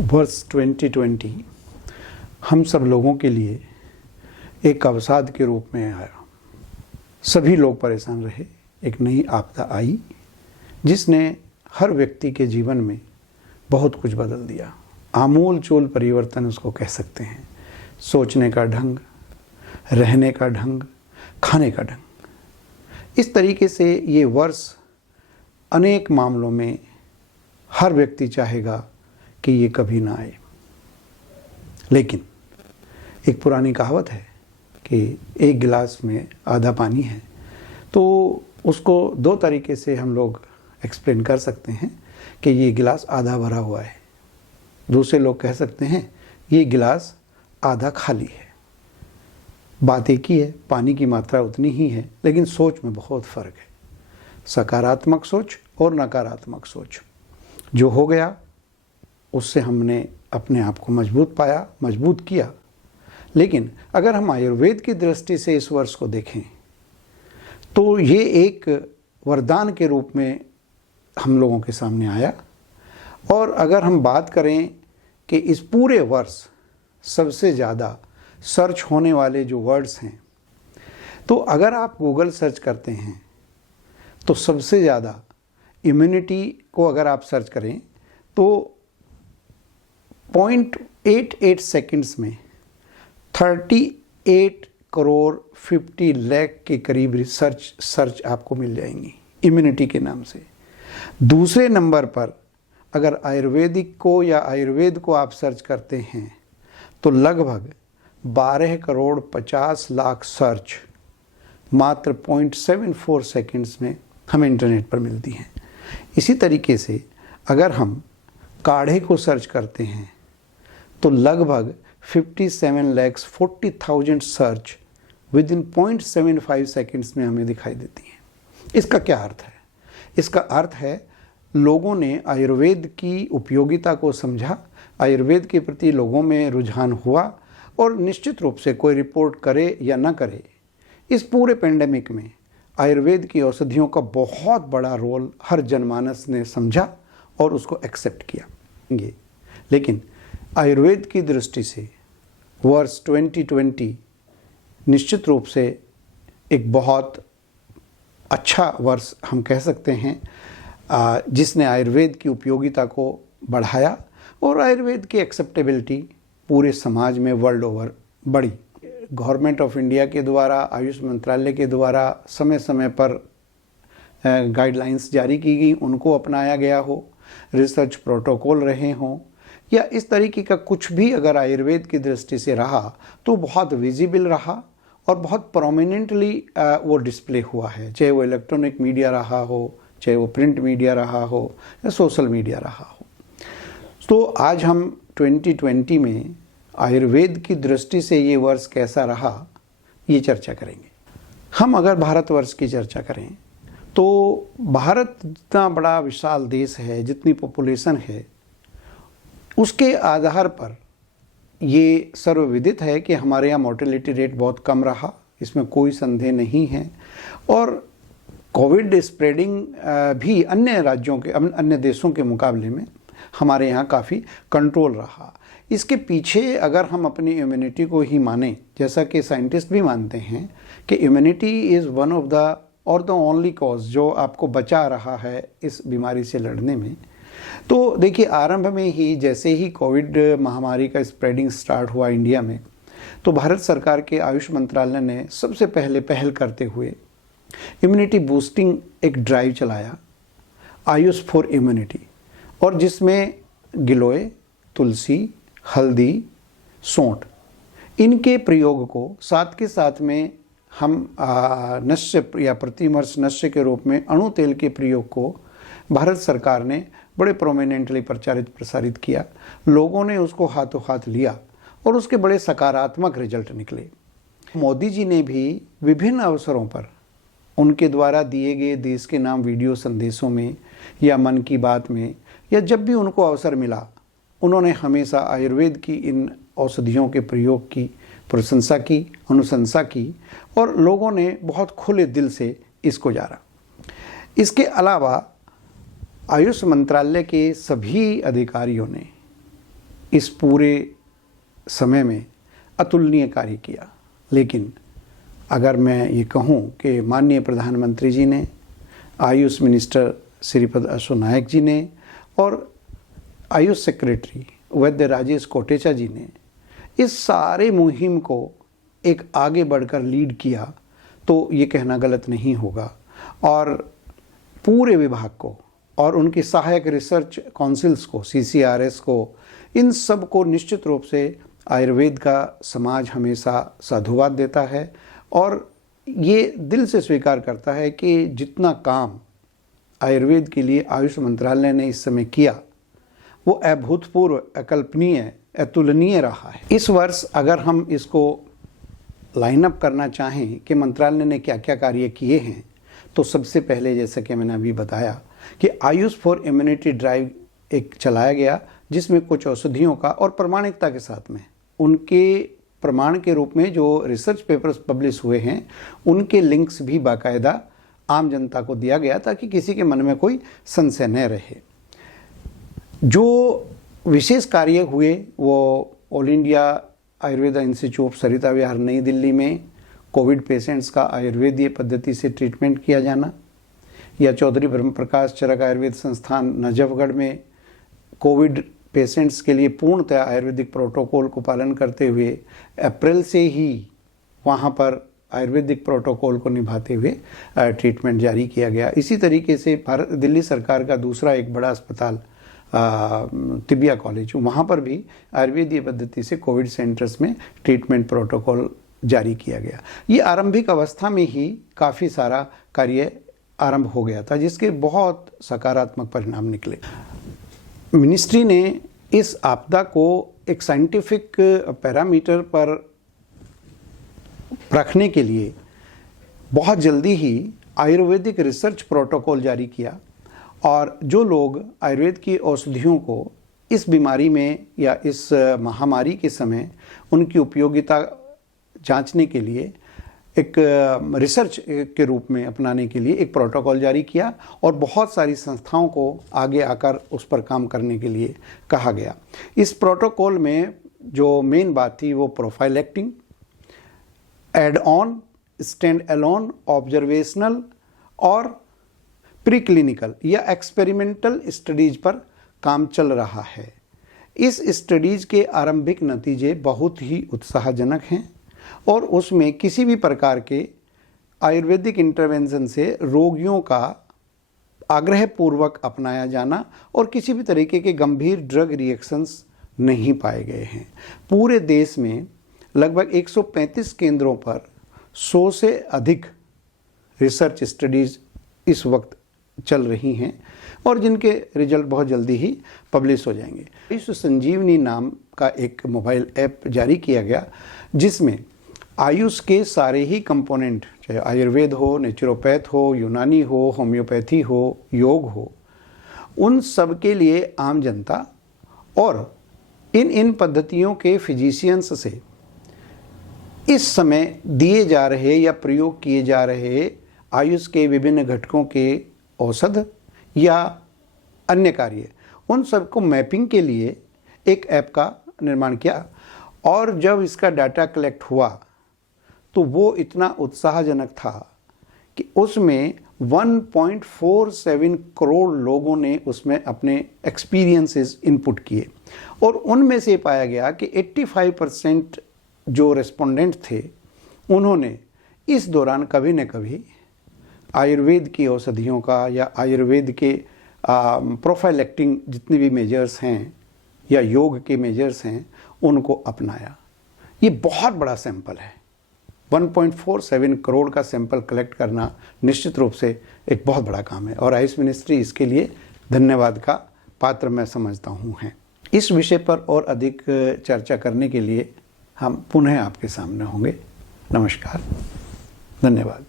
वर्ष 2020 हम सब लोगों के लिए एक अवसाद के रूप में आया। सभी लोग परेशान रहे। एक नई आपदा आई जिसने हर व्यक्ति के जीवन में बहुत कुछ बदल दिया। आमूल चूल परिवर्तन उसको कह सकते हैं। सोचने का ढंग, रहने का ढंग, खाने का ढंग। इस तरीके से ये वर्ष अनेक मामलों में हर व्यक्ति चाहेगा कि ये कभी ना आए। लेकिन एक पुरानी कहावत है कि एक गिलास में आधा पानी है, तो उसको दो तरीके से हम लोग एक्सप्लेन कर सकते हैं कि ये गिलास आधा भरा हुआ है। दूसरे लोग कह सकते हैं ये गिलास आधा खाली है। बात एक ही है, पानी की मात्रा उतनी ही है, लेकिन सोच में बहुत फ़र्क है। सकारात्मक सोच और नकारात्मक सोच। जो हो गया उससे हमने अपने आप को मजबूत किया। लेकिन अगर हम आयुर्वेद की दृष्टि से इस वर्ष को देखें तो ये एक वरदान के रूप में हम लोगों के सामने आया। और अगर हम बात करें कि इस पूरे वर्ष सबसे ज़्यादा सर्च होने वाले जो वर्ड्स हैं, तो अगर आप गूगल सर्च करते हैं तो सबसे ज़्यादा इम्यूनिटी को अगर आप सर्च करें तो 0.88 सेकंड्स में 38 करोड़ 50 लाख के करीब सर्च आपको मिल जाएंगी इम्यूनिटी के नाम से। दूसरे नंबर पर अगर आयुर्वेदिक को या आयुर्वेद को आप सर्च करते हैं तो लगभग 12 करोड़ 50 लाख सर्च मात्र 0.74 सेकंड्स में हमें इंटरनेट पर मिलती हैं। इसी तरीके से अगर हम काढ़े को सर्च करते हैं तो लगभग 57,40,000 सर्च विद इन 0.75 सेकंड्स में हमें दिखाई देती हैं। इसका क्या अर्थ है? इसका अर्थ है लोगों ने आयुर्वेद की उपयोगिता को समझा, आयुर्वेद के प्रति लोगों में रुझान हुआ और निश्चित रूप से कोई रिपोर्ट करे या ना करे, इस पूरे पेंडेमिक में आयुर्वेद की औषधियों का बहुत बड़ा रोल हर जनमानस ने समझा और उसको एक्सेप्ट किया। लेकिन आयुर्वेद की दृष्टि से वर्ष 2020 निश्चित रूप से एक बहुत अच्छा वर्ष हम कह सकते हैं, जिसने आयुर्वेद की उपयोगिता को बढ़ाया और आयुर्वेद की एक्सेप्टेबिलिटी पूरे समाज में वर्ल्ड ओवर बढ़ी। गवर्नमेंट ऑफ इंडिया के द्वारा, आयुष मंत्रालय के द्वारा समय समय पर गाइडलाइंस जारी की गई, उनको अपनाया गया हो, रिसर्च प्रोटोकॉल रहे हों या इस तरीके का कुछ भी अगर आयुर्वेद की दृष्टि से रहा तो बहुत विजिबल रहा और बहुत प्रोमिनेंटली वो डिस्प्ले हुआ है, चाहे वो इलेक्ट्रॉनिक मीडिया रहा हो, चाहे वो प्रिंट मीडिया रहा हो या सोशल मीडिया रहा हो। तो आज हम 2020 में आयुर्वेद की दृष्टि से ये वर्ष कैसा रहा, ये चर्चा करेंगे। हम अगर भारतवर्ष की चर्चा करें तो भारत जितना बड़ा विशाल देश है, जितनी पॉपुलेशन है, उसके आधार पर ये सर्वविदित है कि हमारे यहाँ मोर्टेलिटी रेट बहुत कम रहा, इसमें कोई संदेह नहीं है। और कोविड स्प्रेडिंग भी अन्य राज्यों के, अन्य देशों के मुकाबले में हमारे यहाँ काफ़ी कंट्रोल रहा। इसके पीछे अगर हम अपनी इम्यूनिटी को ही माने, जैसा कि साइंटिस्ट भी मानते हैं कि immunity is one of the और द ओनली कॉज जो आपको बचा रहा है इस बीमारी से लड़ने में। तो देखिए, आरंभ में ही जैसे ही कोविड महामारी का स्प्रेडिंग स्टार्ट हुआ इंडिया में, तो भारत सरकार के आयुष मंत्रालय ने सबसे पहले पहल करते हुए इम्यूनिटी बूस्टिंग एक ड्राइव चलाया, आयुष फॉर इम्यूनिटी, और जिसमें गिलोय, तुलसी, हल्दी, सौंठ, इनके प्रयोग को साथ के साथ में हम नश्य या प्रतिमर्श नश्य के रूप में अणु तेल के प्रयोग को भारत सरकार ने बड़े प्रोमिनेंटली प्रचारित प्रसारित किया। लोगों ने उसको हाथों हाथ लिया और उसके बड़े सकारात्मक रिजल्ट निकले। मोदी जी ने भी विभिन्न अवसरों पर उनके द्वारा दिए गए देश के नाम वीडियो संदेशों में या मन की बात में या जब भी उनको अवसर मिला, उन्होंने हमेशा आयुर्वेद की इन औषधियों के प्रयोग की प्रशंसा की, अनुशंसा की और लोगों ने बहुत खुले दिल से इसको जाना। इसके अलावा आयुष मंत्रालय के सभी अधिकारियों ने इस पूरे समय में अतुलनीय कार्य किया। लेकिन अगर मैं ये कहूँ कि माननीय प्रधानमंत्री जी ने, आयुष मिनिस्टर श्रीपद असो नायक जी ने और आयुष सेक्रेटरी वैद्य राजेश कोटेचा जी ने इस सारे मुहिम को एक आगे बढ़कर लीड किया, तो ये कहना गलत नहीं होगा। और पूरे विभाग को और उनकी सहायक रिसर्च काउंसिल्स को, CCRS को, इन सब को निश्चित रूप से आयुर्वेद का समाज हमेशा साधुवाद देता है और ये दिल से स्वीकार करता है कि जितना काम आयुर्वेद के लिए आयुष मंत्रालय ने इस समय किया वो अभूतपूर्व, अकल्पनीय, अतुलनीय रहा है। इस वर्ष अगर हम इसको लाइन अप करना चाहें कि मंत्रालय ने क्या क्या कार्य किए हैं, तो सबसे पहले जैसा कि मैंने अभी बताया कि आयुष फॉर इम्यूनिटी ड्राइव एक चलाया गया, जिसमें कुछ औषधियों का और प्रमाणिकता के साथ में उनके प्रमाण के रूप में जो रिसर्च पेपर्स पब्लिश हुए हैं उनके लिंक्स भी बाकायदा आम जनता को दिया गया, ताकि किसी के मन में कोई संशय न रहे। जो विशेष कार्य हुए वो ऑल इंडिया आयुर्वेदा इंस्टीट्यूट सरिता विहार नई दिल्ली में कोविड पेशेंट्स का आयुर्वेदीय पद्धति से ट्रीटमेंट किया जाना, या चौधरी ब्रह्म प्रकाश चरक आयुर्वेद संस्थान नजफगढ़ में कोविड पेशेंट्स के लिए पूर्णतः आयुर्वेदिक प्रोटोकॉल को पालन करते हुए अप्रैल से ही वहाँ पर आयुर्वेदिक प्रोटोकॉल को निभाते हुए ट्रीटमेंट जारी किया गया। इसी तरीके से दिल्ली सरकार का दूसरा एक बड़ा अस्पताल तिबिया कॉलेज, वहाँ पर भी आयुर्वेदीय पद्धति से कोविड सेंटर्स में ट्रीटमेंट प्रोटोकॉल जारी किया गया। ये आरंभिक अवस्था में ही काफ़ी सारा कार्य आरंभ हो गया था, जिसके बहुत सकारात्मक परिणाम निकले। मिनिस्ट्री ने इस आपदा को एक साइंटिफिक पैरामीटर पर रखने के लिए बहुत जल्दी ही आयुर्वेदिक रिसर्च प्रोटोकॉल जारी किया, और जो लोग आयुर्वेद की औषधियों को इस बीमारी में या इस महामारी के समय उनकी उपयोगिता जांचने के लिए एक रिसर्च के रूप में अपनाने के लिए एक प्रोटोकॉल जारी किया, और बहुत सारी संस्थाओं को आगे आकर उस पर काम करने के लिए कहा गया। इस प्रोटोकॉल में जो मेन बात थी वो prophylactic, add on, stand alone, observational और प्री क्लिनिकल या एक्सपेरिमेंटल स्टडीज पर काम चल रहा है। इस स्टडीज के आरंभिक नतीजे बहुत ही उत्साहजनक हैं, और उसमें किसी भी प्रकार के आयुर्वेदिक इंटरवेंशन से रोगियों का आग्रहपूर्वक अपनाया जाना और किसी भी तरीके के गंभीर ड्रग रिएक्शंस नहीं पाए गए हैं। पूरे देश में लगभग 135 केंद्रों पर 100 से अधिक रिसर्च स्टडीज इस वक्त चल रही हैं, और जिनके रिजल्ट बहुत जल्दी ही पब्लिश हो जाएंगे। आयुष संजीवनी नाम का एक मोबाइल ऐप जारी किया गया, जिसमें आयुष के सारे ही कंपोनेंट, चाहे आयुर्वेद हो, नेचुरोपैथ हो, यूनानी हो, होम्योपैथी हो, योग हो, उन सब के लिए आम जनता और इन पद्धतियों के फिजिशियंस से इस समय दिए जा रहे या प्रयोग किए जा रहे आयुष के विभिन्न घटकों के औषध या अन्य कार्य, उन सबको मैपिंग के लिए एक ऐप का निर्माण किया। और जब इसका डाटा कलेक्ट हुआ तो वो इतना उत्साहजनक था कि उसमें 1.47 करोड़ लोगों ने उसमें अपने एक्सपीरियंसेस इनपुट किए, और उनमें से पाया गया कि 85% जो रेस्पोंडेंट थे उन्होंने इस दौरान कभी न कभी आयुर्वेद की औषधियों का या आयुर्वेद के प्रोफाइलेक्टिंग जितने भी मेजर्स हैं या योग के मेजर्स हैं उनको अपनाया। ये बहुत बड़ा सैंपल है। 1.47 करोड़ का सैंपल कलेक्ट करना निश्चित रूप से एक बहुत बड़ा काम है, और आयुष मिनिस्ट्री इसके लिए धन्यवाद का पात्र मैं समझता हूँ है। इस विषय पर और अधिक चर्चा करने के लिए हम पुनः आपके सामने होंगे। नमस्कार, धन्यवाद।